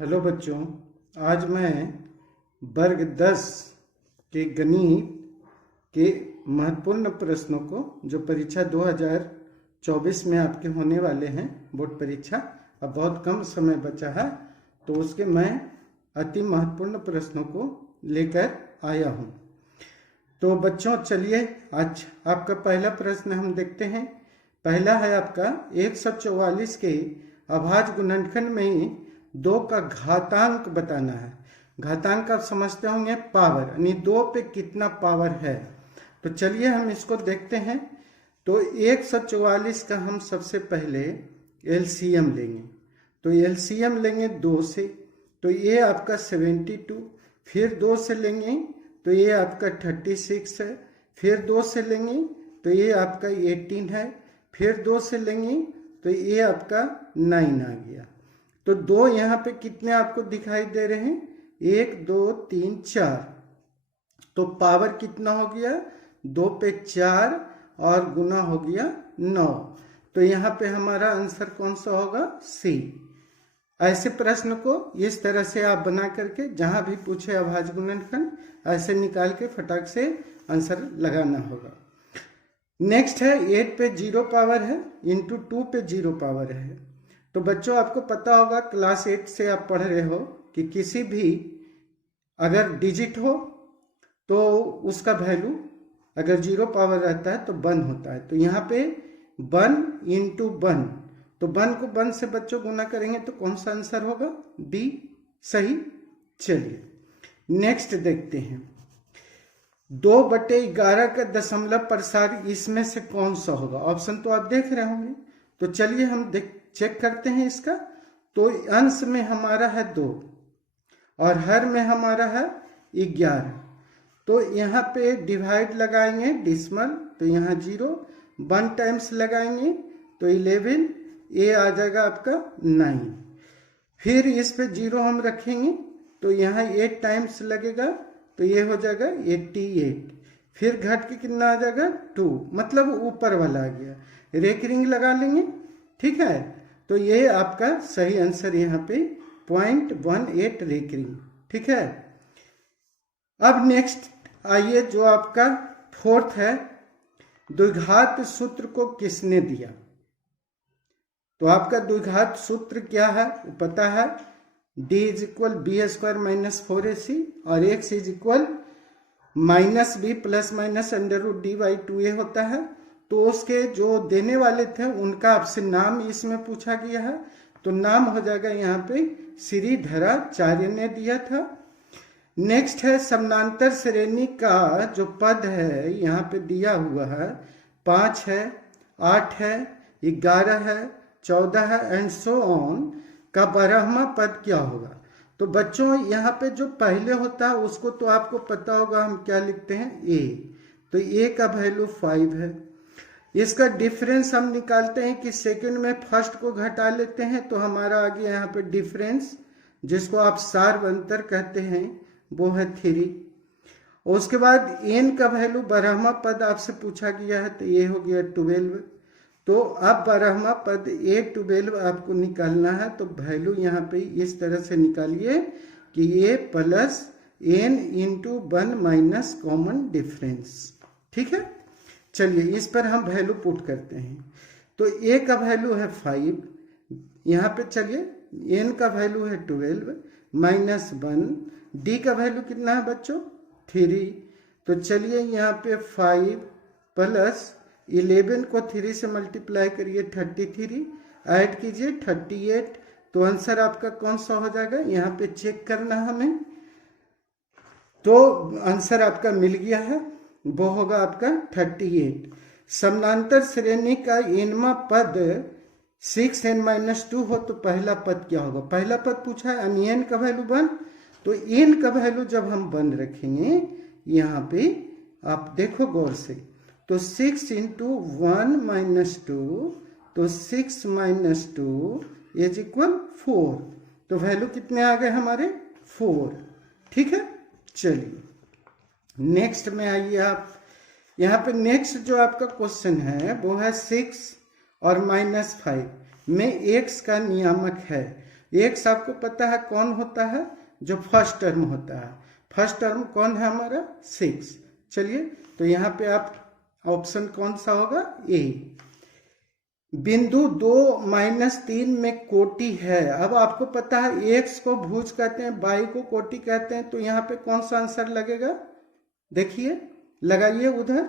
Hello बच्चों, आज मैं वर्ग 10 के गणित के महत्वपूर्ण प्रश्नों को जो परीक्षा 2024 में आपके होने वाले हैं, बोर्ड परीक्षा, अब बहुत कम समय बचा है, तो उसके मैं अति महत्वपूर्ण प्रश्नों को लेकर आया हूं। तो बच्चों चलिए आज आपका पहला प्रश्न हम देखते हैं। पहला है आपका 144 के अभाज्य गुणनखंड में 2 का घातांक बताना है। घातांक आप समझते होंगे पावर, यानी 2 पे कितना पावर है। तो चलिए हम इसको देखते हैं। तो 144 का हम सबसे पहले एलसीएम लेंगे। तो एलसीएम लेंगे 2 से, तो ये आपका 72, फिर 2 से लेंगे तो ये आपका 36 है, फिर 2 से लेंगे तो ये आपका 18 है, फिर 2 से लेंगे तो ये आपका 9 आ गया। तो 2 यहाँ पे कितने आपको दिखाई दे रहे हैं? 1 2 3 4। तो पावर कितना हो गया? 2 पे 4 और गुना हो गया 9। तो यहाँ पे हमारा आंसर कौन सा होगा? सी। ऐसे प्रश्न को इस तरह से आप बना करके जहां भी पूछे अभाज्य गुणनखंड, ऐसे निकाल के फटाक से आंसर लगाना होगा। नेक्स्ट है 8 पे 0 पावर है इंटू 2 पे 0 पावर है। तो बच्चों आपको पता होगा, क्लास 8 से आप पढ़ रहे हो कि किसी भी अगर डिजिट हो तो उसका वैल्यू अगर 0 पावर रहता है तो 1 होता है। तो यहाँ पे 1 इंटू 1, तो 1 को 1 से बच्चों गुना करेंगे तो कौन सा आंसर होगा? बी, सही। चलिए नेक्स्ट देखते हैं। 2/11 का दशमलव प्रसार इसमें से कौन सा होगा? ऑप्शन तो आप देख रहे होंगे। तो चलिए हम चेक करते हैं इसका। तो अंश में हमारा है 2 और हर में हमारा है 11। तो यहाँ पे डिवाइड लगाएंगे डिस्मल, तो यहाँ 0, 1 टाइम्स लगाएंगे तो 11, ये आ जाएगा आपका 9। फिर इस पे 0 हम रखेंगे तो यहाँ 8 टाइम्स लगेगा तो ये हो जाएगा 88। फिर घट के कितना आ जाएगा? 2, मतलब ऊपर वाला आ गया। रेकरिंग लगा लेंगे, ठीक है। तो ये आपका सही आंसर यहाँ पे 0.18 रेकरिंग, ठीक है। अब नेक्स्ट आइए, जो आपका 4th है, द्विघात सूत्र को किसने दिया? तो आपका द्विघात सूत्र क्या है वो पता है, d = b² - 4ac और x = -b + -√d/2a होता है। तो उसके जो देने वाले थे उनका आपसे नाम इसमें पूछा गया है। तो नाम हो जाएगा यहाँ पे श्रीधराचार्य ने दिया था। नेक्स्ट है समानांतर श्रेणी का जो पद है यहाँ पे दिया हुआ है, 5 है, 8 है, 11 है, 14 है एंड सो ऑन का 12वां पद क्या होगा? तो बच्चों यहाँ पे जो पहले होता है उसको तो आपको पता होगा, हम क्या लिखते हैं? ए। तो ए का वैल्यू 5 है। इसका डिफरेंस हम निकालते हैं कि सेकंड में फर्स्ट को घटा लेते हैं तो हमारा आ गया यहाँ पे डिफरेंस, जिसको आप सार्व अंतर कहते हैं, वो है 3। उसके बाद एन का वैल्यू 12वां पद आपसे पूछा गया है तो ये हो गया 12। तो अब 12वां पद A12 आपको निकालना है। तो वैल्यू यहाँ पे इस तरह से निकालिए कि A + n × 1 - कॉमन डिफरेंस, ठीक है। चलिए इस पर हम वैल्यू पुट करते हैं। तो A का वैल्यू है 5, यहाँ पे चलिए n का वैल्यू है 12 - 1, D का वैल्यू कितना है बच्चों? 3। तो चलिए यहाँ पे 5 + 11 को 3 से मल्टीप्लाई करिए 33, ऐड कीजिए 38। तो आंसर आपका कौन सा हो जाएगा? यहाँ पे चेक करना हमें। तो आंसर आपका मिल गया है, वो होगा आपका 38। समानांतर श्रेणी का nवां पद 6n - 2 हो तो पहला पद क्या होगा? पहला पद पूछा है, n का वैल्यू 1। तो n का वैल्यू जब हम 1 रखेंगे यहाँ पे, आप देखो गौर से, तो 6 × 1 - 2, तो 6 - 2 = 4। तो वैल्यू कितने आ गए हमारे? 4, ठीक है। चलिए नेक्स्ट में आइए आप। यहाँ पे नेक्स्ट जो आपका क्वेश्चन है वो है 6 और -5 में x का नियामक है। एक्स आपको पता है कौन होता है, जो फर्स्ट टर्म होता है। फर्स्ट टर्म कौन है हमारा, 6। चलिए तो यहाँ पे आप ऑप्शन कौन सा होगा, ए। बिंदु 2 -3 में कोटि है। अब आपको पता है एक्स को भुज कहते हैं, वाई को कोटि कहते हैं, तो यहाँ पे कौन सा आंसर लगेगा, देखिए लगाइए उधर,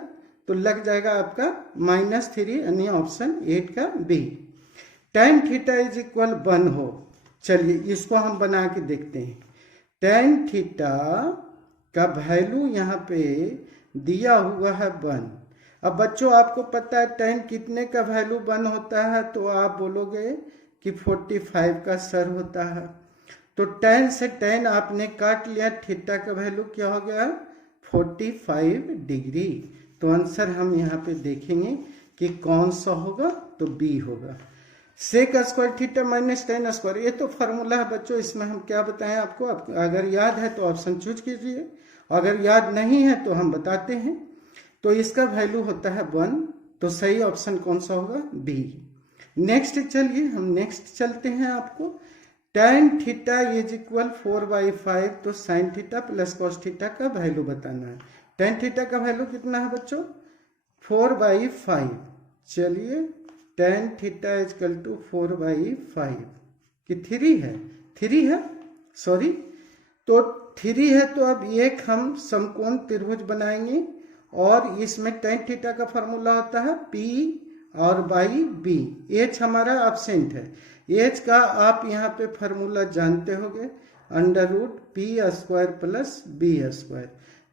तो लग जाएगा आपका -3 यानी ऑप्शन 8 का B. tan theta is equal 1 हो। चलिए इसको हम बना के देखते हैं। tan थीटा का वैल्यू यहाँ पे दिया हुआ है 1। अब बच्चों आपको पता है tan कितने का वैल्यू 1 होता है, तो आप बोलोगे कि 45 का सर होता है। तो tan से tan आपने काट लिया, थीटा का वैल्यू क्या हो गया, 45 डिग्री। तो आंसर हम यहाँ पे देखेंगे कि कौन सा होगा, तो बी होगा। Sec square theta minus tan square, ये तो फॉर्मूला है बच्चों, इसमें हम क्या बताएं आपको, अगर याद है तो ऑप्शन चूज कीजिए, अगर याद नहीं है तो हम बताते हैं। तो इसका वैल्यू होता है 1, तो सही ऑप्शन कौन सा होगा, बी। नेक्स्ट चलिए हम नेक्स्ट चलते हैं। आपको tan थीटा इज इक्वल 4/5, तो sine theta plus cos theta का वैल्यू बताना है। tan थीटा का वैल्यू कितना है बच्चों, 4/5। चलिए tan theta is equal to 4/5 कि 3 है सॉरी, तो 3 है। तो अब एक हम समकोण त्रिभुज बनाएंगे, और इसमें tan थीटा का फॉर्मूला होता है P और बाई बी। एच हमारा एब्सेंट है, एच का आप यहाँ पे फॉर्मूला जानते होंगे, √p² प्लस b²।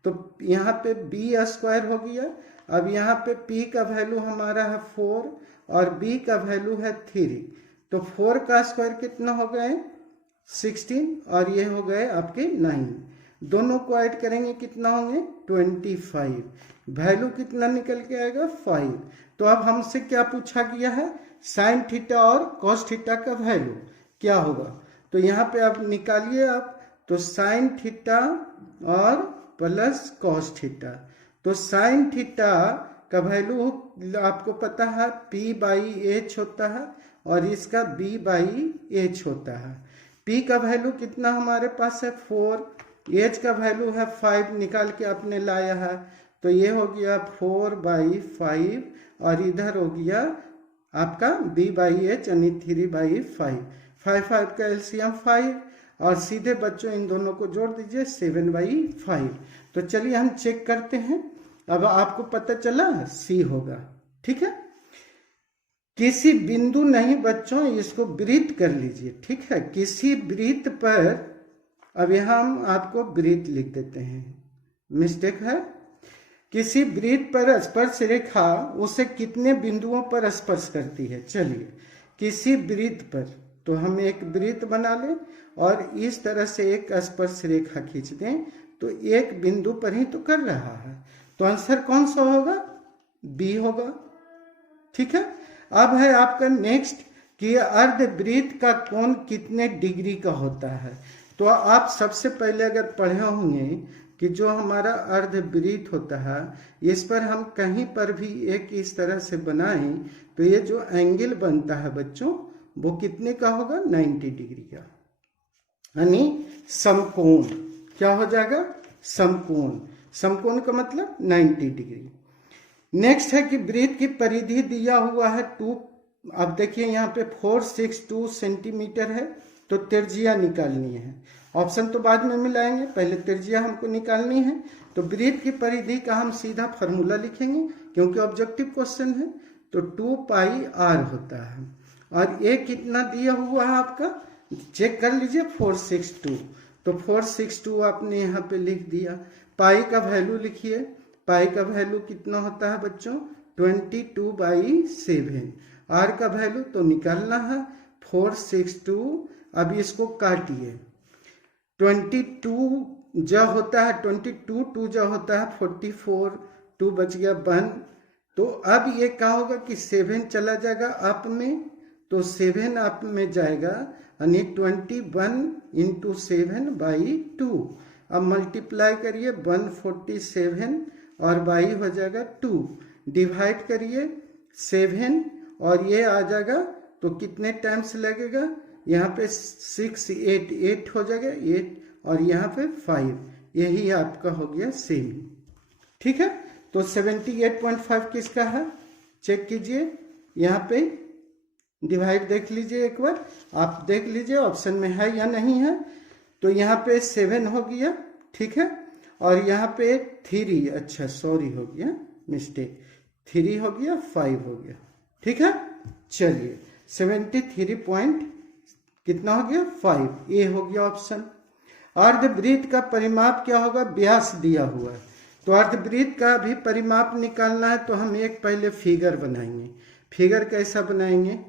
तो यहाँ पे b² हो गया। अब यहाँ पे p का वैल्यू हमारा है 4 और b का वैल्यू है 3, तो 4 का स्क्वायर कितना हो गए, 16, और ये हो गए आपके 9। दोनों को ऐड करेंगे कितना होंगे, 25। वैल्यू कितना निकल के आएगा, 5। तो अब हमसे क्या पूछा गया है, साइन थीटा और कॉस थीटा का वैल्यू क्या होगा। तो यहाँ पे आप निकालिए आप, तो साइन थीटा और प्लस कॉस थीटा। तो साइन थीटा का वैल्यू आपको पता है P/H होता है, और इसका B/H होता है। P का वैल्यू कितना हमारे पास है 4, H का वैल्यू है 5 निकाल के आपने लाया है, तो ये हो गया 4/5, और इधर हो गया आपका B/H यानी 3/5। 5 का एलसीएम 5, और सीधे बच्चों इन दोनों को जोड़ दीजिए 7/5। तो चलिए हम चेक करते हैं। अब आपको पता चला सी होगा, ठीक है। किसी बिंदु नहीं बच्चों, इसको वृत्त कर लीजिए, ठीक है। किसी वृत्त पर, अब यहाँ हम आपको वृत्त लिख देते हैं, मिस्टेक है। किसी वृत्त पर स्पर्श रेखा उसे कितने बिंदुओं पर स्पर्श करती है। चलिए किसी वृत्त पर, तो हम एक वृत्त बना लें और इस तरह से एक स्पर्श रेखा खींच दें, तो एक बिंदु पर ही तो कर रहा है, तो आंसर कौन सा होगा, बी होगा, ठीक है। अब है आपका नेक्स्ट कि अर्धवृत्त का कोण कितने डिग्री का होता है। तो आप सबसे पहले अगर पढ़े होंगे कि जो हमारा अर्धवृत्त होता है, इस पर हम कहीं पर भी एक इस तरह से बनाएं, तो ये जो एंगल बनता है बच्चों, वो कितने का होगा, 90 डिग्री का, यानी समकोण। क्या हो जाएगा, समकोण। समकोण का मतलब 90 डिग्री। नेक्स्ट है कि वृत्त की परिधि दिया हुआ है 2। अब देखिए यहाँ पे 462 सेंटीमीटर है, तो त्रिज्या निकालनी है। ऑप्शन तो बाद में मिलाएंगे, पहले त्रिज्या हमको निकालनी है। तो वृत्त की परिधि का हम सीधा फॉर्मूला लिखेंगे, क्योंकि ऑब्जेक्टिव क्वेश्चन है। तो 2πr होता है, और ये कितना दिया हुआ है आपका, चेक कर लीजिए 462। तो 462 आपने यहाँ पे लिख दिया। पाई का वैल्यू लिखिए, पाई का वैल्यू कितना होता है बच्चों, 22/7। आर का वैल्यू तो निकालना है 462। अब इसको काटिए, 22 जो होता है 22, 2 जो होता है 44, 2 बच गया 1। तो अब ये क्या होगा कि 7 चला जाएगा अप में, तो 7 अप में जाएगा, यानी 21 × 7/2। अब मल्टीप्लाई करिए 147, और बाई हो जाएगा 2, डिवाइड करिए 7, और ये आ जाएगा, तो कितने टाइम्स लगेगा, यहाँ पे 6 8 8 हो जाएगा 8 और यहाँ पे 5, यही आपका हो गया सेमी। ठीक है, तो 78.5 किसका है चेक कीजिए, यहाँ पे डिवाइड देख लीजिए एक बार, आप देख लीजिए ऑप्शन में है या नहीं है। तो यहाँ पे 7 हो गया, ठीक है, और यहाँ पे 3, अच्छा सॉरी हो गया मिस्टेक, 3 हो गया 5 हो गया, ठीक है। चलिए 73 पॉइंट कितना हो गया 5, ए हो गया ऑप्शन। अर्धवृत्त का परिमाप क्या होगा, व्यास दिया हुआ है, तो अर्धवृत्त का भी परिमाप निकालना है तो हम एक पहले फिगर बनाएंगे। फिगर कैसा बनाएंगे,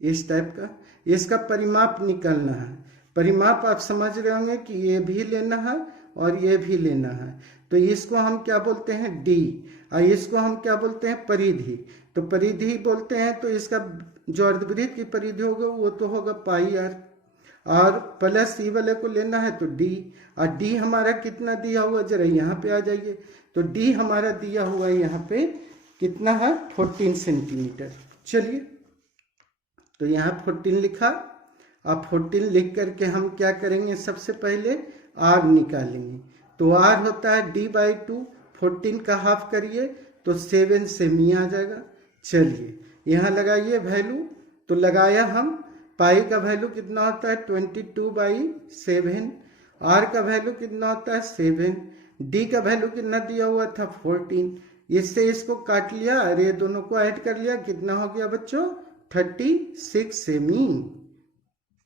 इस टाइप का, इसका परिमाप निकालना है। परिमाप आप समझ रहे होंगे कि ये भी लेना है और ये भी लेना है, तो इसको हम क्या बोलते हैं डी, और इसको हम क्या बोलते हैं परिधि। तो परिधि बोलते हैं, तो इसका जो अर्धवृत्त की परिधि होगा वो तो होगा पाई आर, और प्लस ई वाले को लेना है तो डी, और डी हमारा कितना दिया हुआ, जरा यहाँ पे आ जाइए, तो डी हमारा दिया हुआ है यहाँ पे कितना है 14 सेंटीमीटर। चलिए तो यहाँ 14 लिखा, अब 14 लिख करके हम क्या करेंगे, सबसे पहले आर निकालेंगे, तो आर होता है d/2, 14 का हाफ करिए तो 7 सेमी आ जाएगा। चलिए यहाँ लगाइए वैल्यू, तो लगाया हम, पाई का वैल्यू कितना होता है 22/7, आर का वैल्यू कितना होता है 7, डी का वैल्यू कितना दिया हुआ था 14, इससे इसको काट लिया और ये दोनों को ऐड कर लिया, कितना हो गया बच्चों 36 सेमी।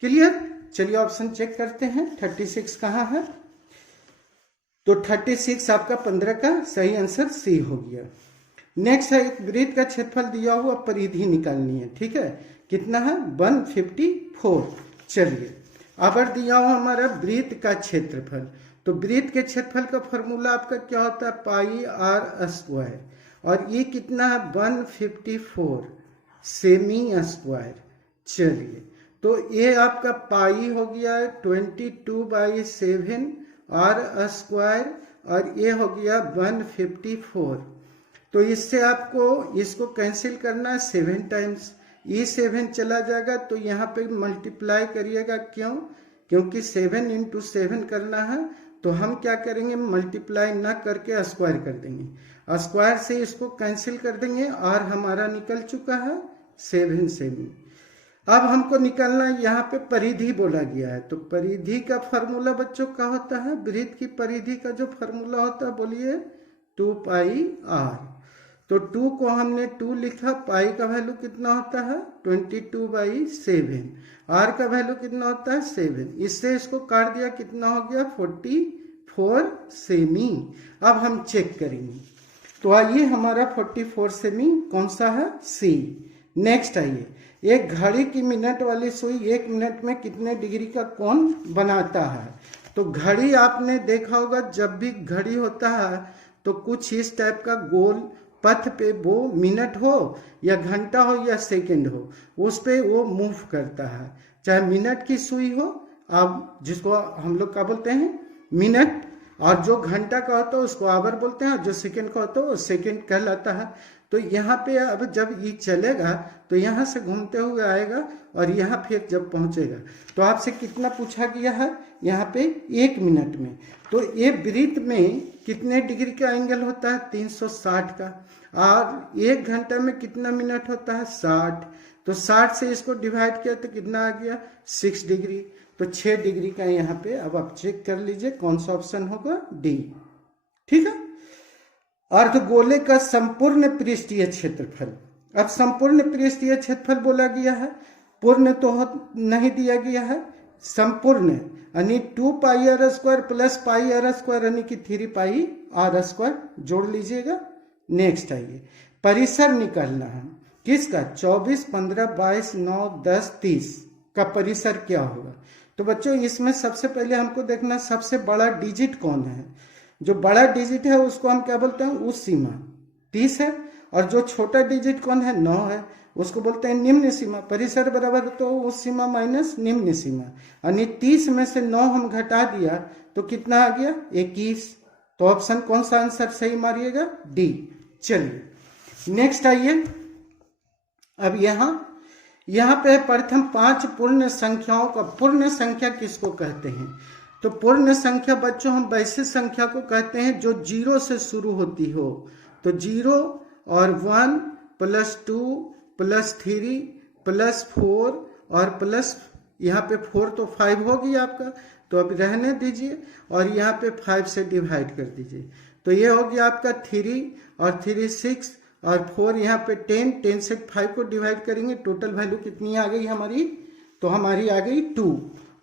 क्लियर, चलिए ऑप्शन चेक करते हैं 36 कहाँ है, तो 36 आपका 15 का सही आंसर सी हो गया। नेक्स्ट है एक वृत्त का क्षेत्रफल दिया हुआ, परिधि निकालनी है, ठीक है, कितना है 154। चलिए अब दिया हुआ हमारा वृत्त का क्षेत्रफल, तो वृत्त के क्षेत्रफल का फॉर्मूला आपका क्या होता है पाई आर स्क्वायर, और ये कितना है 154 सेमी स्क्वायर। चलिए तो ये आपका पाई हो गया 22/7 आर स्क्वायर, और ये हो गया 154। तो इससे आपको इसको कैंसिल करना है 7 टाइम्स, ये 7 चला जाएगा, तो यहाँ पे मल्टीप्लाई करिएगा, क्यों, क्योंकि 7 × 7 करना है, तो हम क्या करेंगे मल्टीप्लाई ना करके स्क्वायर कर देंगे, स्क्वायर से इसको कैंसिल कर देंगे, और हमारा निकल चुका है 7 सेमी। अब हमको निकालना है, यहाँ पे परिधि बोला गया है, तो परिधि का फॉर्मूला बच्चों क्या होता है, वृत्त की परिधि का जो फॉर्मूला होता है बोलिए 2πr, तो 2 को हमने 2 लिखा, पाई का वैल्यू कितना होता है 22/7, आर का वैल्यू कितना होता है 7, इससे इसको काट दिया, कितना हो गया 44 सेमी। अब हम चेक करेंगे, तो आइए हमारा 44 सेमी कौन सा है सी। नेक्स्ट आइए, एक घड़ी की मिनट वाली सुई 1 मिनट में कितने डिग्री का कोण बनाता है। तो घड़ी आपने देखा होगा, जब भी घड़ी होता है तो कुछ इस टाइप का गोल पथ पे वो मिनट हो या घंटा हो या सेकंड हो, उस पे वो मूव करता है, चाहे मिनट की सुई हो, अब जिसको हम लोग क्या बोलते हैं मिनट, और जो घंटा का होता है उसको आवर बोलते हैं, जो सेकंड का होता है वो सेकंड कहलाता है। तो यहाँ पे अब जब ये चलेगा तो यहाँ से घूमते हुए आएगा और यहाँ फिर जब पहुँचेगा, तो आपसे कितना पूछा गया है यहाँ पे 1 मिनट में, तो ये वृत्त में कितने डिग्री का एंगल होता है 360 का, और 1 घंटा में कितना मिनट होता है 60, तो 60 से इसको डिवाइड किया तो कितना आ गया 6 डिग्री, तो 6 डिग्री का यहाँ पे। अब आप चेक कर लीजिए कौन सा ऑप्शन होगा डी, ठीक है। अर्धगोले का संपूर्ण पृष्ठीय क्षेत्रफल, अब संपूर्ण पृष्ठीय क्षेत्रफल बोला गया है, पूर्ण तो नहीं दिया गया है, संपूर्ण यानी 2πr² प्लस πr² यानी कि 3πr² जोड़ लीजिएगा। नेक्स्ट आइए, परिसर निकालना है किसका 24, 15, 22, 9, 10, 30 का परिसर क्या होगा। तो बच्चों इसमें सबसे पहले हमको देखना सबसे बड़ा डिजिट कौन है, जो बड़ा डिजिट है उसको हम क्या बोलते हैं उस सीमा 30 है, और जो छोटा डिजिट कौन है 9 है, उसको बोलते हैं निम्न सीमा। परिसर बराबर तो उस सीमा माइनस निम्न सीमा, यानी 30 में से 9 हम घटा दिया तो कितना आ गया 21, तो ऑप्शन कौन सा आंसर सही मारिएगा डी। चलिए नेक्स्ट आइए, अब यहाँ यहाँ पे प्रथम 5 पूर्ण संख्याओं का, पूर्ण संख्या किसको कहते हैं? तो पूर्ण संख्या बच्चों हम वैसे संख्या को कहते हैं जो 0 से शुरू होती हो। तो 0 और 1 प्लस 2 प्लस 3 प्लस 4 और प्लस यहाँ पे 4 तो 5 हो गया आपका, तो अब रहने दीजिए और यहाँ पे 5 से डिवाइड कर दीजिए। तो ये हो गया आपका 3 और 3 6 और 4 यहाँ पे 10 से 5 को डिवाइड करेंगे, टोटल वैल्यू कितनी आ गई हमारी? तो हमारी आ गई 2।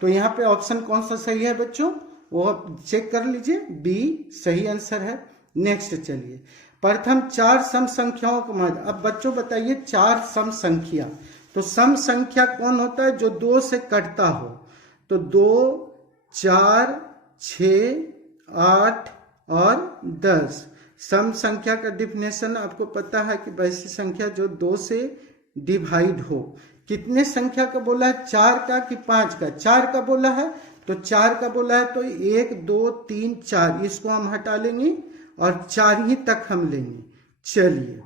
तो यहाँ पे ऑप्शन कौन सा सही है बच्चों, वो आप चेक कर लीजिए, बी सही आंसर है। नेक्स्ट चलिए, प्रथम 4 सम संख्याओं का मान। अब बच्चों बताइए 4 सम संख्या, तो सम संख्या कौन होता है? जो 2 से कटता हो। तो 2 4 6 8 और 10 सम संख्या का डिफिनेशन आपको पता है कि वैसी संख्या जो 2 से डिवाइड हो। कितने संख्या का बोला है? 4 का कि 5 का? 4 का बोला है, तो 4 का बोला है तो 1 2 3 4 इसको हम हटा लेंगे और 4 ही तक हम लेंगे। चलिए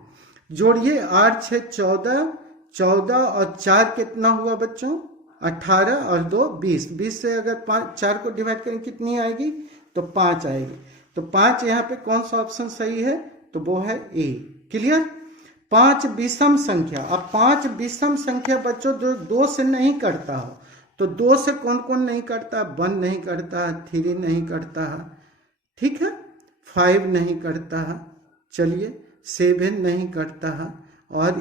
जोड़िए, 8 6 14, 14 और 4 कितना हुआ बच्चों? 18 और 2 20। 20 से अगर 4 को डिवाइड करें कितनी आएगी? तो 5 आएगी। तो 5 यहाँ पे कौन सा ऑप्शन सही है? तो वो है ए। क्लियर? 5 विषम संख्या। अब 5 विषम संख्या बच्चों जो 2 से नहीं करता हो, तो 2 से कौन कौन नहीं करता? 1 नहीं करता, 3 नहीं करता, ठीक है, 5 नहीं करता, चलिए 7 नहीं करता और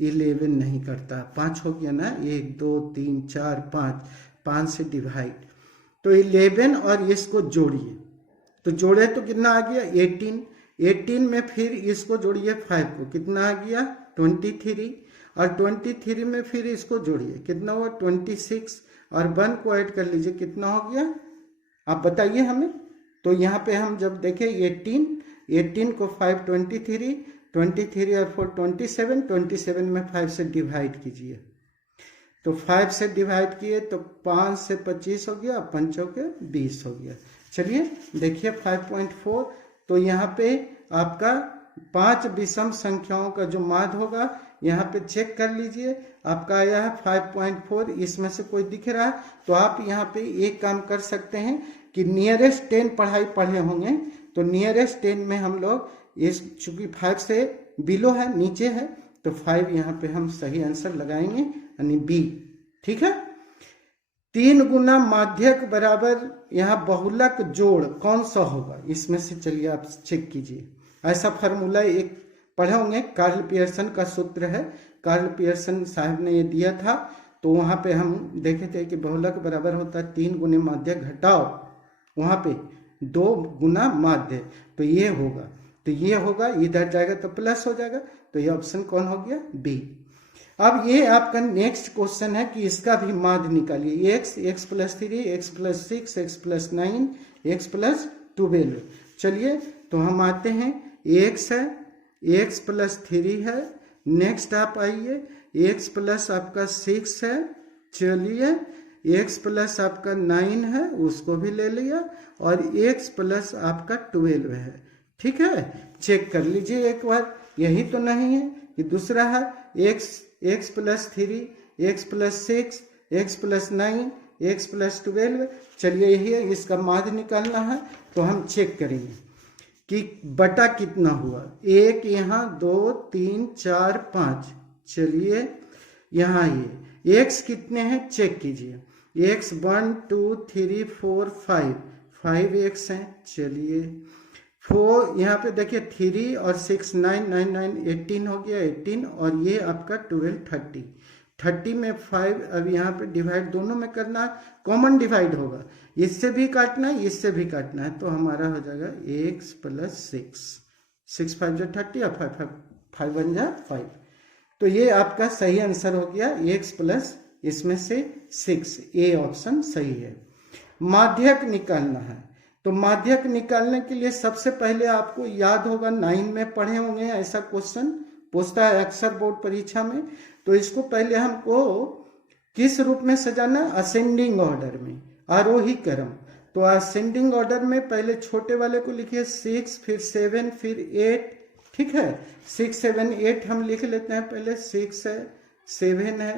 11 नहीं करता। 5 हो गया ना, 1 2 3 4 5, 5 से डिवाइड। तो 11 और इसको जोड़िए, तो जोड़े तो कितना आ गया? 18। 18 में फिर इसको जोड़िए 5 को, कितना आ गया? 23 और 23 में फिर इसको जोड़िए, कितना हुआ? 26 और 1 को ऐड कर लीजिए, कितना हो गया? आप बताइए हमें। तो यहाँ पे हम जब देखें 18 को 5 23 और 4 27, 27 में 5 से डिवाइड कीजिए। तो 5 से डिवाइड किए तो 5 से 25 हो गया, 5 के 20 हो गया। चलिए देखिए 5.4। तो यहाँ पे आपका 5 विषम संख्याओं का जो माध्य होगा यहाँ पे चेक कर लीजिए, आपका आया है 5.4। इसमें से कोई दिख रहा है तो आप यहाँ पे एक काम कर सकते हैं कि नियरेस्ट 10 पढ़े होंगे, तो नियरेस्ट 10 में हम लोग इस चूंकि 5 से बिलो है, नीचे है, तो 5 यहाँ पे हम सही आंसर लगाएंगे, यानी बी। ठीक है। 3 गुना माध्यक बराबर यहाँ बहुलक जोड़ कौन सा होगा? इसमें से चलिए आप चेक कीजिए। ऐसा फार्मूला एक पढ़े होंगे, कार्ल पियर्सन का सूत्र है, कार्ल पियर्सन साहब ने ये दिया था। तो वहाँ पे हम देखे थे कि बहुलक बराबर होता है 3 गुने माध्यक घटाओ वहाँ पे 2 गुना माध्य, तो ये होगा, तो ये होगा, इधर जाएगा तो प्लस हो जाएगा, तो ये ऑप्शन कौन हो गया? बी। अब ये आपका नेक्स्ट क्वेश्चन है कि इसका भी माध्य निकालिए। x plus 3, x plus 6, x plus 9, x plus 12। चलिए तो हम आते हैं, x है, x प्लस 3 है, नेक्स्ट आप आइए, x प्लस आपका 6 है, चलिए x प्लस आपका 9 है, उसको भी ले लिया, और x प्लस आपका 12 है। ठीक है, चेक कर लीजिए एक बार, यही तो नहीं है कि दूसरा है x plus 3, x plus 6, x plus 9, x plus 12। चलिए यही है, इसका माध्य निकालना है, तो हम चेक करेंगे कि बटा कितना हुआ। 1 यहाँ 2 3 4 5, चलिए यहाँ ये x कितने हैं चेक कीजिए, x 1 2 3 4 5 x हैं। चलिए 4 यहाँ पे देखिए 3 और 6 9 9 9 18 हो गया, 18, और ये आपका 12 30 में 5 अब यहाँ पे डिवाइड दोनों में करना है, कॉमन डिवाइड होगा, इससे भी काटना है, इससे भी काटना है, तो हमारा हो जाएगा x प्लस 6 5 जो 30 और 5 1 जा 5। तो ये आपका सही आंसर हो गया x प्लस इसमें से 6, ए ऑप्शन सही है। माध्यक निकालना है, तो माध्यक निकालने के लिए सबसे पहले आपको याद होगा 9 में पढ़े होंगे, ऐसा क्वेश्चन पूछता है अक्सर बोर्ड परीक्षा में। तो इसको पहले हमको किस रूप में सजाना? असेंडिंग ऑर्डर में, आरोही क्रम। तो असेंडिंग ऑर्डर में पहले छोटे वाले को लिखिए 6, फिर 7, फिर 8। ठीक है, 6 7 8 हम लिख लेते हैं, पहले 6 है, 7 है,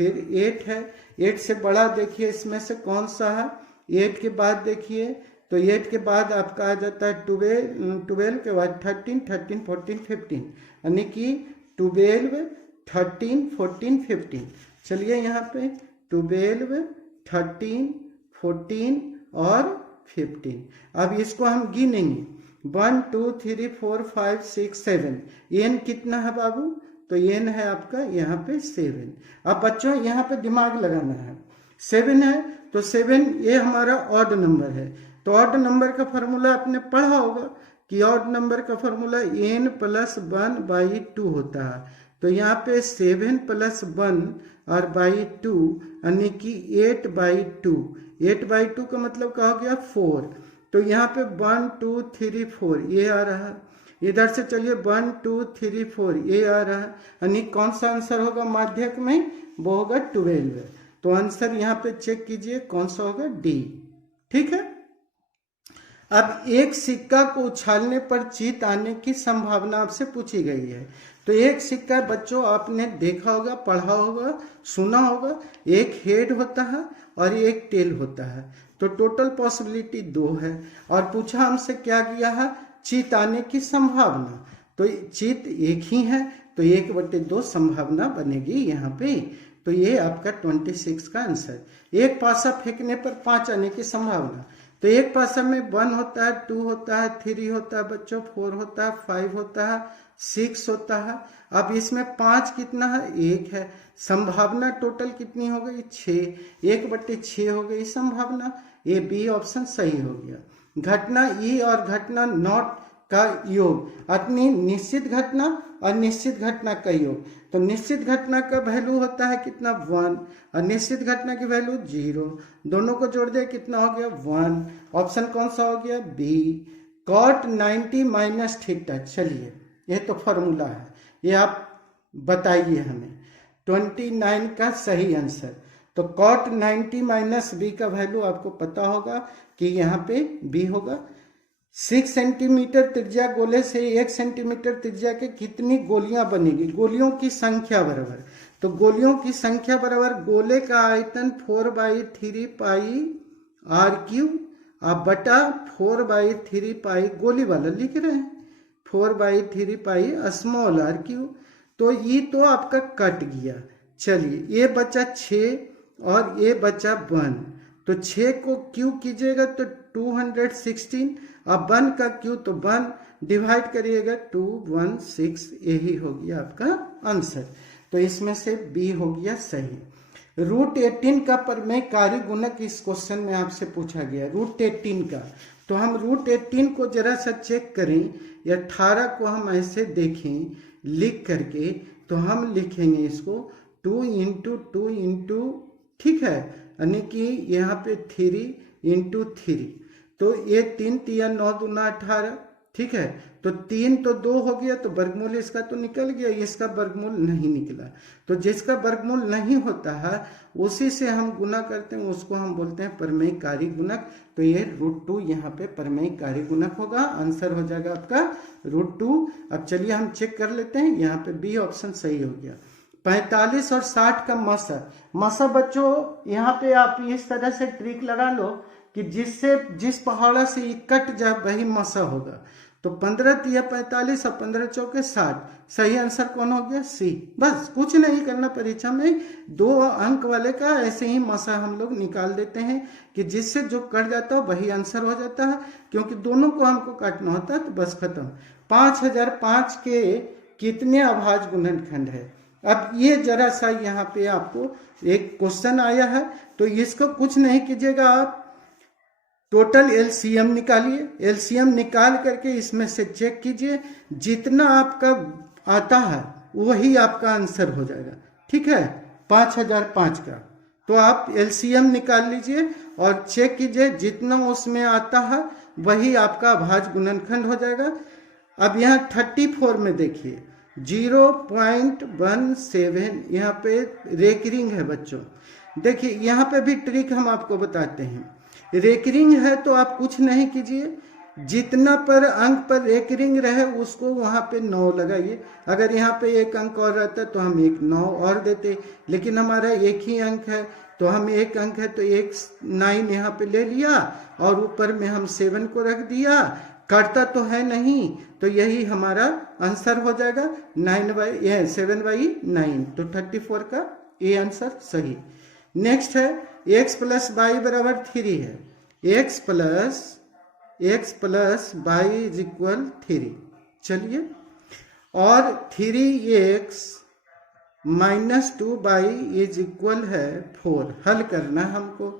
फिर 8 है, 8 से बड़ा देखिए इसमें से कौन सा है, 8 के बाद देखिए तो 8 के बाद आपका आ जाता है 12 के बाद 13, 13, 14, 15, यानी कि 12, 13, 14, 15। चलिए यहाँ पे 12, 13, 14 और 15। अब इसको हम गिनेंगे 1 2 3 4 5 6 7। एन कितना है बाबू, तो एन है आपका यहाँ पे 7। अब बच्चों यहाँ पे दिमाग लगाना है, 7 है तो 7 ये हमारा ऑड नंबर है, तो ऑड नंबर का फॉर्मूला आपने पढ़ा होगा कि ऑड नंबर का फॉर्मूला n + 1/2 होता है। तो यहाँ पे 7 + 1 और बाई 2 यानी कि 8/2। 8/2 का मतलब क्या हो गया 4। तो यहाँ पे 1 2 3 4 ये आ रहा है, इधर से चलिए 1 2 3 4 ये आ रहा है, यानी कौन सा आंसर होगा माध्यक में, वो होगा 12। तो आंसर यहाँ पे चेक कीजिए कौन सा होगा, डी। ठीक है। अब एक सिक्का को उछालने पर जीत आने की संभावना आपसे पूछी गई है। तो एक सिक्का बच्चों आपने देखा होगा, पढ़ा होगा, सुना होगा, एक हेड होता है और एक टेल होता है, तो टोटल पॉसिबिलिटी 2 है। और पूछा हमसे क्या किया है, जीत आने की संभावना, तो जीत एक ही है तो 1/2 संभावना बनेगी यहाँ पे। तो ये आपका 26 का आंसर। एक पासा फेंकने पर 5 आने की संभावना, तो एक पासा में 1 होता है, 2 होता है, 3 होता है बच्चों, 4 होता है, 5 होता है, 6 होता है। अब इसमें 5 कितना है, 1 है। संभावना टोटल कितनी हो गई, 6। 1/6 हो गई संभावना। ये बी ऑप्शन सही हो गया। घटना ई और घटना नॉट का योग, अपनी निश्चित घटना और निश्चित घटना का योग। तो निश्चित घटना का वैल्यू होता है कितना, 1, और निश्चित घटना की वैल्यू 0। दोनों को जोड़ दिया कितना हो गया, 1। ऑप्शन कौन सा हो गया, बी। cot 90 - theta. चलिए ये तो फॉर्मूला है, ये आप बताइए हमें 29 का सही आंसर। तो cot 90 - बी का वैल्यू आपको पता होगा कि यहाँ पे बी होगा। 6 सेंटीमीटर त्रिज्या गोले से 1 सेंटीमीटर त्रिज्या के कितनी गोलियां बनेगी, गोलियों की संख्या बराबर। तो गोलियों की संख्या बराबर गोले का आयतन 4/3 पाई r³ आप बटा 4/3 पाई, गोली वाला लिख रहे हैं, 4/3 पाई स्मॉल r³। तो ये तो आपका कट गया। चलिए ये बचा 6 और ये बचा 1, तो 6 को क्यू कीजिएगा तो 216, अब 1 का क्यू तो 1 डिवाइड करिएगा 216, यही हो गया आपका आंसर। तो इसमें से बी हो गया सही। √18 का प्रमेयकारी गुणक इस क्वेश्चन में आपसे पूछा गया, √18 का। तो हम √18 को जरा सा चेक करें, 18 को हम ऐसे देखें लिख करके, तो हम लिखेंगे इसको 2 × 2 × ठीक है, यानी कि यहाँ पे 3 × 3, तो ये 3 × 3 = 9 × 2 = 18। ठीक है, तो 3 तो 2 हो गया, तो वर्गमूल इसका तो निकल गया, इसका वर्गमूल नहीं निकला। तो जिसका वर्गमूल नहीं होता है उसी से हम गुना करते हैं, उसको हम बोलते हैं प्रमेयकारी गुणक। तो ये √2 यहाँ पे प्रमेयकारी गुणक होगा, आंसर हो जाएगा आपका √2। अब चलिए हम चेक कर लेते हैं, यहाँ पे बी ऑप्शन सही हो गया। 45 और 60 का मसा बच्चों, यहाँ पे आप इस तरह से ट्रिक लगा लो कि जिस पहाड़ा से ये कट जाए वही मसा होगा। तो 15 × 3 = 45 और 15 × 4 = 60। सही आंसर कौन हो गया, सी। बस कुछ नहीं करना, परीक्षा में 2 अंक वाले का ऐसे ही मसा हम लोग निकाल देते हैं कि जिससे जो कट जाता है वही आंसर हो जाता है, क्योंकि दोनों को हमको काटना होता है। तो बस खत्म। 5005 के कितने अभाज्य गुणनखंड है। अब ये जरा सा यहाँ पे आपको एक क्वेश्चन आया है, तो इसको कुछ नहीं कीजिएगा, आप टोटल एलसीएम निकालिए। एलसीएम निकाल करके इसमें से चेक कीजिए, जितना आपका आता है वही आपका आंसर हो जाएगा। ठीक है, 5005 का। तो आप एलसीएम निकाल लीजिए और चेक कीजिए, जितना उसमें आता है वही आपका अभाज्य गुणनखंड हो जाएगा। अब यहाँ 34 में देखिए 0.17 यहाँ पे रेकरिंग है बच्चों। देखिए यहाँ पे भी ट्रिक हम आपको बताते हैं। रेकरिंग है तो आप कुछ नहीं कीजिए, जितना पर अंक पर एक रिंग रहे उसको वहां पे 9 लगाइए। अगर यहाँ पे एक अंक और रहता तो हम एक 9 और देते, लेकिन हमारा एक ही अंक है तो हम एक अंक है तो एक 9 यहाँ पे ले लिया और ऊपर में हम 7 को रख दिया। करता तो है नहीं, तो यही हमारा आंसर हो जाएगा 7/9, तो 34 का ये आंसर सही। नेक्स्ट है x प्लस वाई बराबर 3 है। x plus y is equal 3। चलिए, और 3x minus 2y is equal है 4। हल करना हमको,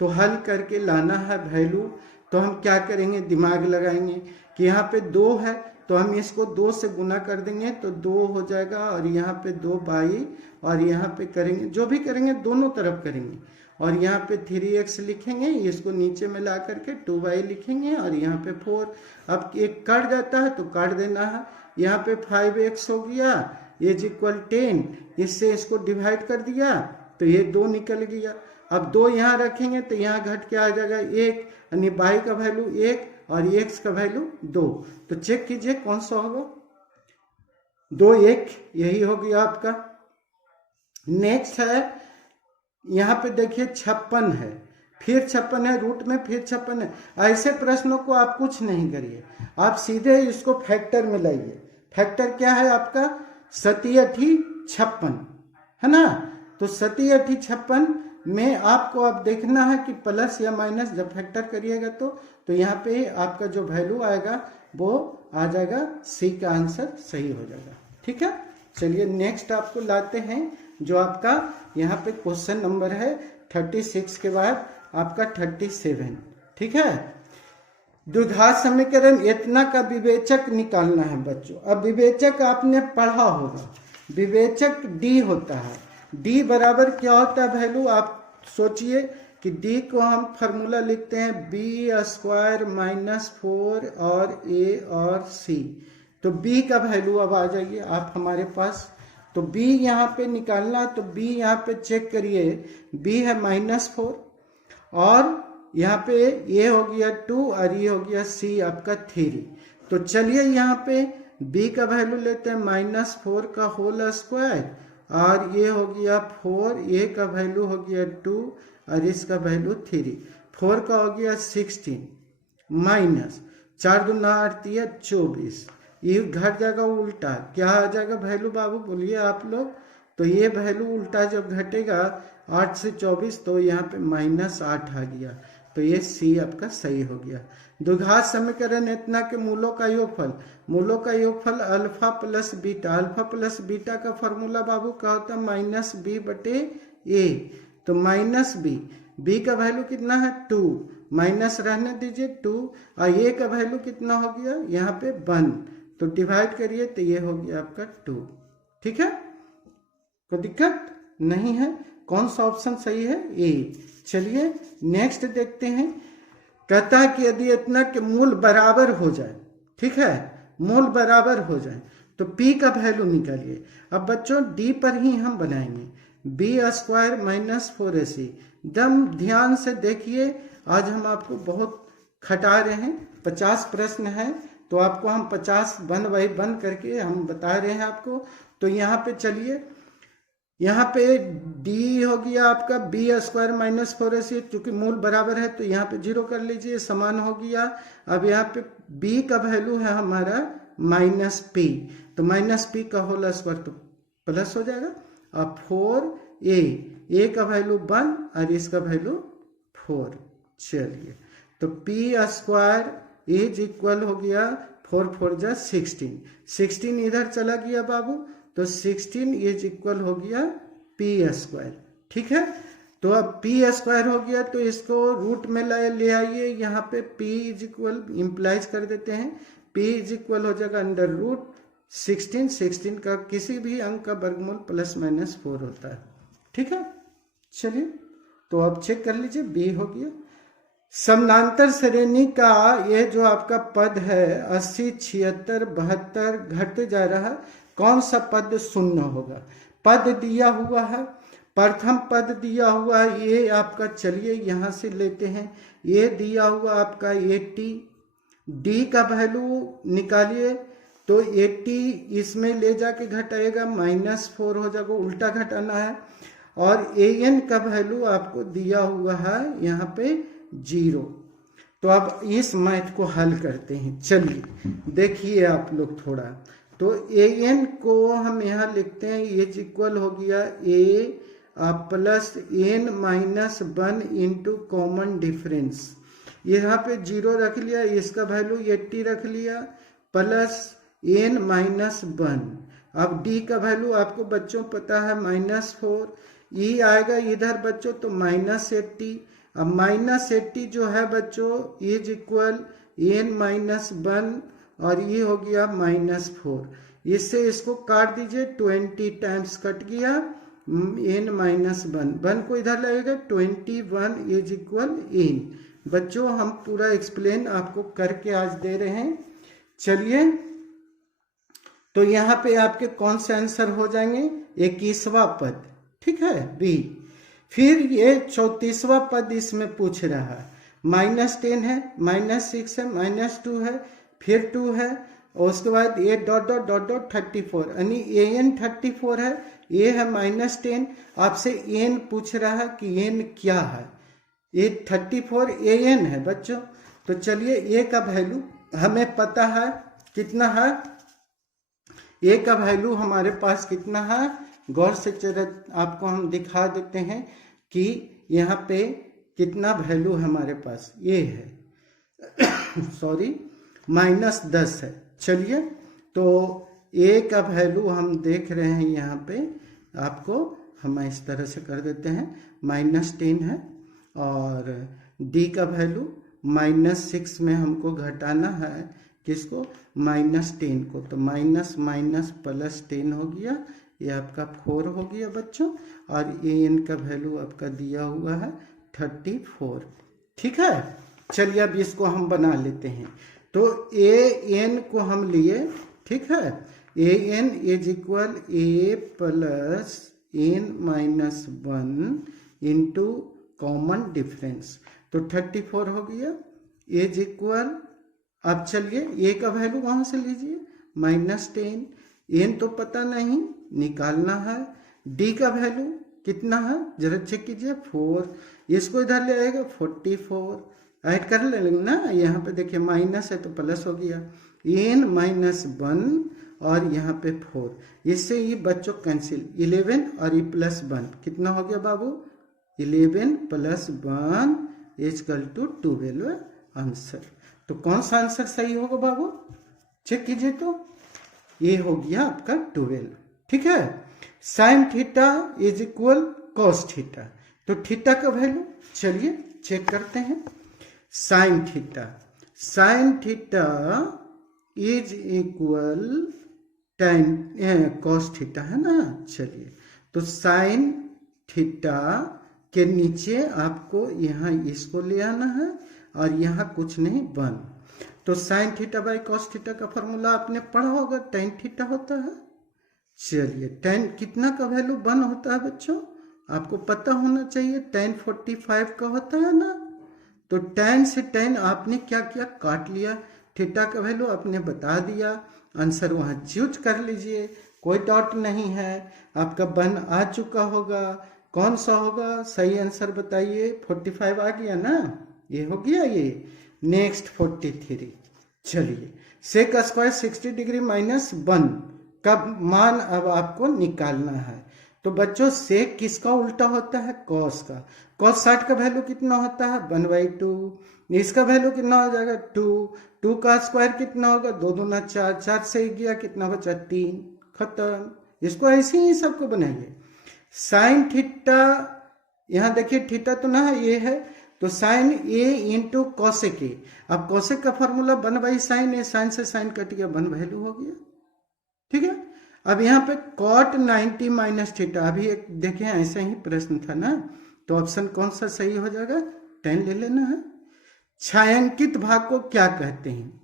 तो हल करके लाना है वैल्यू। तो हम क्या करेंगे, दिमाग लगाएंगे कि यहाँ पे 2 है तो हम इसको 2 से गुना कर देंगे तो 2 हो जाएगा, और यहाँ पे 2y, और यहाँ पे करेंगे जो भी करेंगे दोनों तरफ करेंगे, और यहाँ पे 3x लिखेंगे, इसको नीचे में ला करके 2y लिखेंगे, और यहाँ पे 4। अब एक कट जाता है तो काट देना है। यहाँ पे 5x हो गया इज इक्वल 10, इससे इसको डिवाइड कर दिया तो ये 2 निकल गया। अब 2 यहाँ रखेंगे तो यहाँ घट के आ जाएगा 1, यानी y का वैल्यू 1 और x का वैल्यू 2। तो चेक कीजिए कौन सा होगा, 2 1, यही हो गया आपका। नेक्स्ट है यहाँ पे देखिए 56 है, फिर 56 है, रूट में फिर 56 है। ऐसे प्रश्नों को आप कुछ नहीं करिए, आप सीधे इसको फैक्टर में लाइए। फैक्टर क्या है आपका, 7 56 है ना। तो 7 56 में आपको अब देखना है कि प्लस या माइनस, जब फैक्टर करिएगा तो यहाँ पे आपका जो वैल्यू आएगा वो आ जाएगा, सी का आंसर सही हो जाएगा। ठीक है, चलिए नेक्स्ट आपको लाते हैं जो आपका यहाँ पे क्वेश्चन नंबर है 36 के बाद आपका 37। ठीक है, द्विघात समीकरण इतना का विवेचक निकालना है बच्चों। अब विवेचक आपने पढ़ा होगा, विवेचक डी होता है। डी बराबर क्या होता है वैल्यू, आप सोचिए कि डी को हम फॉर्मूला लिखते हैं b² माइनस 4 और a और c। तो b का वैल्यू अब आ जाइए आप हमारे पास, तो b यहाँ पे निकालना, तो b यहाँ पे चेक करिए, b है -4 और यहाँ पे ये हो गया 2 और ये हो गया c आपका 3। तो चलिए यहाँ पे b का वैल्यू लेते हैं -4 का होल स्क्वायर, और ये हो गया 4, a का वैल्यू हो गया 2 और इसका वैल्यू 3। 4 का हो गया 16 माइनस 4 दूना 8 24, ये घट जाएगा उल्टा, क्या आ जाएगा वैल्यू बाबू बोलिए आप लोग। तो ये वैल्यू उल्टा जब घटेगा 8 से 24 तो यहाँ पे -8 आ गया, तो ये सी आपका सही हो गया। द्विघात समीकरण इतना के मूलों का योगफल, मूलों का योगफल alpha plus beta. Alpha plus beta का फॉर्मूला बाबू क्या होता है, -b/a। तो -b, b का वैल्यू कितना है 2, माइनस रहने दीजिए 2, और a का वैल्यू कितना हो गया यहाँ पे 1, तो डिवाइड करिए तो ये हो गया आपका 2। ठीक है, कोई दिक्कत नहीं है, कौन सा ऑप्शन सही है, ए। चलिए नेक्स्ट देखते हैं, कहता है कि यदि इतना के मूल बराबर हो जाए, ठीक है, मूल बराबर हो जाए तो p का वैल्यू निकालिए। अब बच्चों d पर ही हम बनाएंगे, b² माइनस 4ac। एकदम ध्यान से देखिए, आज हम आपको बहुत खटा रहे हैं, 50 प्रश्न है तो आपको हम 50 वन बाई वन करके हम बता रहे हैं आपको। तो यहाँ पे चलिए, यहाँ पे d हो गया आपका b² माइनस 4ac, चूंकि मूल बराबर है तो यहाँ पे 0 कर लीजिए, समान हो गया। अब यहाँ पे b का वैल्यू है हमारा -p, तो -p का होल स्क्वायर तो प्लस हो जाएगा। अब 4a का वैल्यू 1 और इसका वैल्यू 4। चलिए, तो p² इज इक्वल हो गया 4 4 जा 16, 16 इधर चला गया बाबू, तो 16 इज इक्वल हो गया p²। ठीक है, तो अब p² हो गया तो इसको रूट में ले आइए, यहाँ पे p इज इक्वल इंप्लाइज कर देते हैं, p इज इक्वल हो जाएगा √16, 16 का किसी भी अंक का वर्गमूल ±4 होता है। ठीक है, चलिए तो अब चेक कर लीजिए, b हो गया। समानांतर श्रेणी का ये जो आपका पद है 80 76 72 घटते जा रहा है, कौन सा पद शून्य होगा। पद दिया हुआ है, प्रथम पद दिया हुआ है ये आपका, चलिए यहाँ से लेते हैं, ये दिया हुआ आपका 80 डी का वैल्यू निकालिए तो 80 इसमें ले जाके घटाएगा, -4 हो जाएगा, उल्टा घटाना है। और ए एन का वैल्यू आपको दिया हुआ है यहाँ पे 0। तो अब इस मैथ को हल करते हैं। चलिए देखिए आप लोग थोड़ा, तो ए एन को हम यहाँ लिखते हैं, ये इक्वल हो गया a plus n minus 1 into common difference. यहाँ पे 0 रख लिया, इसका वैल्यू 80 रख लिया, प्लस एन माइनस 1। अब डी का वैल्यू आपको बच्चों पता है -4, ई आएगा इधर बच्चों तो -80। अब -80 जो है बच्चों इज इक्वल एन माइनस 1 और ये हो गया -4। इससे इसको काट दीजिए, 20 टाइम्स कट गया, एन माइनस 1 को इधर लगेगा, 21 इज इक्वल एन। बच्चों हम पूरा एक्सप्लेन आपको करके आज दे रहे हैं। चलिए तो यहाँ पे आपके कौन से आंसर हो जाएंगे, 21वां पद, ठीक है बी। फिर ये 34वां पद इसमें पूछ रहा है, -10 है, -6 है, -2 है, फिर 2 है, और उसके बाद ये ... 34, यानी ए एन 34 है, ये है -10। आपसे एन पूछ रहा है कि एन क्या है, ये 34 ए एन है बच्चों। तो चलिए ए का वैल्यू हमें पता है कितना है, ए का वैल्यू हमारे पास कितना है, गौर से आपको हम दिखा देते हैं कि यहाँ पे कितना वैल्यू हमारे पास, ये है सॉरी -10 है। चलिए तो ए का वैल्यू हम देख रहे हैं यहाँ पे, आपको हम इस तरह से कर देते हैं, -10 है, और डी का वैल्यू -6 में हमको घटाना है, किसको, -10 को, तो माइनस माइनस प्लस 10 हो गया, ये आपका 4 हो गया बच्चों। और ए एन का वैल्यू आपका दिया हुआ है 34, ठीक है। चलिए अब इसको हम बना लेते हैं। तो ए एन को हम लिए, ठीक है, a n is equal a plus n minus 1 into common difference, तो 34 हो गया, इज इक्वल, अब चलिए ए का वैल्यू वहां से लीजिए -10, एन तो पता नहीं, निकालना है। डी का वैल्यू कितना है जरा चेक कीजिए, 4, इसको इधर ले आएगा 44, ऐड कर लेंगे ना, यहाँ पे देखिए माइनस है तो प्लस हो गया, एन माइनस 1 और यहाँ पे 4, इससे ये बच्चों कैंसिल, 11 और ये +1 कितना हो गया बाबू, 11 + 1 इक्वल टू 12 आंसर। तो कौन सा आंसर सही होगा बाबू, चेक कीजिए, तो ये हो गया आपका 12, ठीक है। Sine theta is equal cos theta, तो थीटा का वैल्यू चलिए चेक करते हैं। Sine theta is equal tan cos theta है ना। चलिए तो साइन थीटा के नीचे आपको यहाँ इसको ले आना है और यहाँ कुछ नहीं, 1। तो sine theta by cos theta का फॉर्मूला आपने पढ़ा होगा, tan थीटा होता है। चलिए tan कितना का वैल्यू 1 होता है बच्चों, आपको पता होना चाहिए, tan 45 का होता है ना। तो tan से tan आपने क्या किया, काट लिया, थीटा का वैल्यू आपने बता दिया, आंसर वहाँ चूज कर लीजिए, कोई डाउट नहीं है, आपका 1 आ चुका होगा। कौन सा होगा सही आंसर बताइए, 45 आ गया ना, ये हो गया ये। नेक्स्ट 43, चलिए सेक स्क्वायर 60 डिग्री -1 का मान अब आपको निकालना है। तो बच्चों सेक किसका उल्टा होता है, कॉस का। कॉस 60 का वैल्यू कितना होता है, 1/2, इसका वैल्यू कितना हो जाएगा 2 का स्क्वायर कितना होगा, 2 दूना 4, 4 से गया कितना बचा 3, खत्म। इसको ऐसे ही सबको बनाइए। साइन थीटा, यहाँ देखिए थीटा तो ना है, ये है, तो sine A into cosec A. अब कॉसेक का फॉर्मूला 1/sin ए, साइन से साइन कट गया, 1 वैल्यू हो गया, ठीक है। अब यहाँ पे cot 90 माइनस थीटा, अभी एक देखें ऐसा ही प्रश्न था ना, तो ऑप्शन कौन सा सही हो जाएगा, 10 ले लेना है। छायांकित भाग को क्या कहते हैं,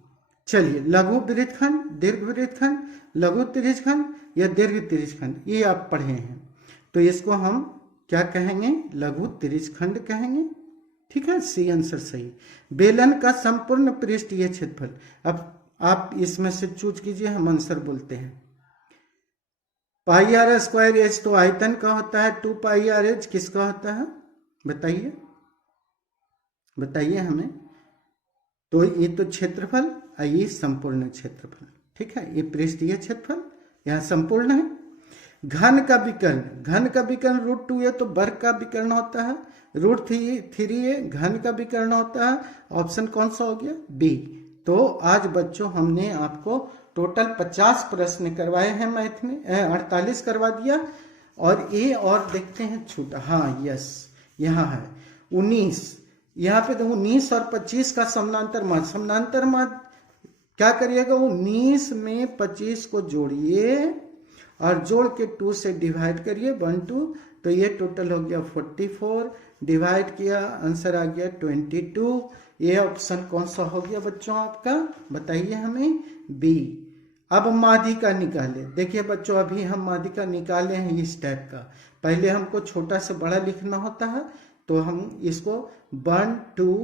चलिए लघु वृत्तखंड, दीर्घ वृत्तखंड, लघु त्रिज्यखंड या दीर्घ त्रिज्यखंड, ये आप पढ़े हैं। तो इसको हम क्या कहेंगे, लघु त्रिज्यखंड कहेंगे, ठीक है, सी आंसर सही। बेलन का संपूर्ण पृष्ठीय क्षेत्रफल, अब आप इसमें से चूज कीजिए, हम आंसर बोलते हैं। पाई आर स्क्वायर एच तो आयतन का होता है, 2 पाई आर एच किसका होता है, बताइए बताइए हमें। तो ये तो क्षेत्रफल, ये संपूर्ण क्षेत्रफल, ठीक है, ये पृष्ठीय क्षेत्रफल यहाँ संपूर्ण है। घन का विकर्ण, घन का विकर्ण √2 है, तो वर्ग का विकर्ण होता है, √3 है, घन का विकर्ण होता है। ऑप्शन कौन सा हो गया, बी। तो आज बच्चों हमने आपको टोटल 50 प्रश्न करवाए हैं मैथ में, 48 करवा दिया, और ये और देखते हैं छूटा, हाँ यस यहाँ है 19, यहाँ पे तो 19 और 25 का समानांतर माध्य, समानांतर माध्य क्या करिएगा, 19 में 25 को जोड़िए और जोड़ के 2 से डिवाइड करिए, 1 2, तो ये टोटल हो गया 44, डिवाइड किया आंसर आ गया 22। ये ऑप्शन कौन सा हो गया बच्चों आपका, बताइए हमें, बी। अब माध्यिका निकाले, देखिए बच्चों अभी हम माध्यिका निकाले हैं इस टाइप का, पहले हमको छोटा से बड़ा लिखना होता है, तो हम इसको 1 2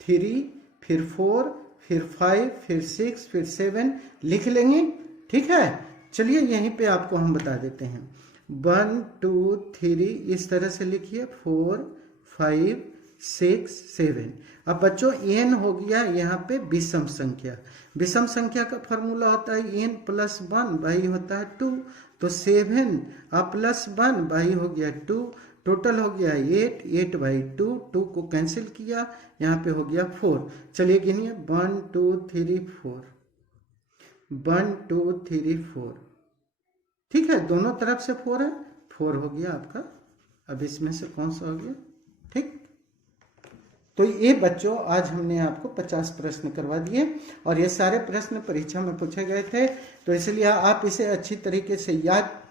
3 फिर 4 फिर 5 फिर 6 फिर 7 लिख लेंगे, ठीक है। चलिए यहीं पे आपको हम बता देते हैं, 1 2 3 इस तरह से लिखिए, 4 5 6 7। अब बच्चों n हो गया यहाँ पे विषम संख्या, विषम संख्या का फॉर्मूला होता है n + 1 भाई होता है 2, तो 7 + 1 भाई हो गया 2, टोटल हो गया 8, 8 बाई 2, 2 को कैंसिल किया, यहाँ पे हो गया 4। चलिए गिनिए, 1 2 3 4, 1 2 3 4, ठीक है, दोनों तरफ से 4 है, 4 हो गया आपका। अब इसमें से कौन सा हो गया, ठीक। तो ये बच्चों आज हमने आपको 50 प्रश्न करवा दिए, और ये सारे प्रश्न परीक्षा में पूछे गए थे, तो इसलिए आप इसे अच्छी तरीके से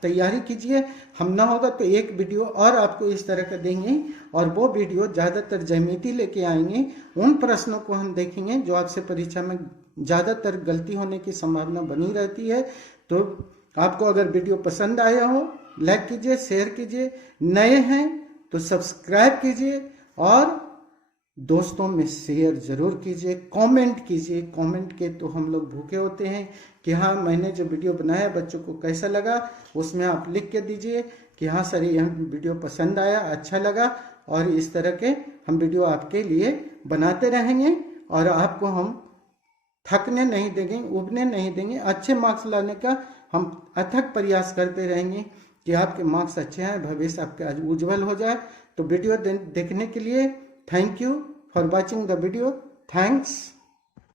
तैयारी कीजिए। हम ना होगा तो एक वीडियो और आपको इस तरह का देंगे, और वो वीडियो ज़्यादातर ज्यामिति लेके आएंगे, उन प्रश्नों को हम देखेंगे जो आपसे परीक्षा में ज़्यादातर गलती होने की संभावना बनी रहती है। तो आपको अगर वीडियो पसंद आया हो, लाइक कीजिए, शेयर कीजिए, नए हैं तो सब्सक्राइब कीजिए, और दोस्तों में शेयर जरूर कीजिए, कमेंट कीजिए, कमेंट के तो हम लोग भूखे होते हैं कि हाँ मैंने जो वीडियो बनाया बच्चों को कैसा लगा, उसमें आप लिख के दीजिए कि हाँ सर यह वीडियो पसंद आया, अच्छा लगा, और इस तरह के हम वीडियो आपके लिए बनाते रहेंगे, और आपको हम थकने नहीं देंगे, उबने नहीं देंगे, अच्छे मार्क्स लाने का हम अथक प्रयास करते रहेंगे कि आपके मार्क्स अच्छे आए, भविष्य आपका उज्जवल हो जाए। तो वीडियो देखने के लिए thank you for watching the video, thanks.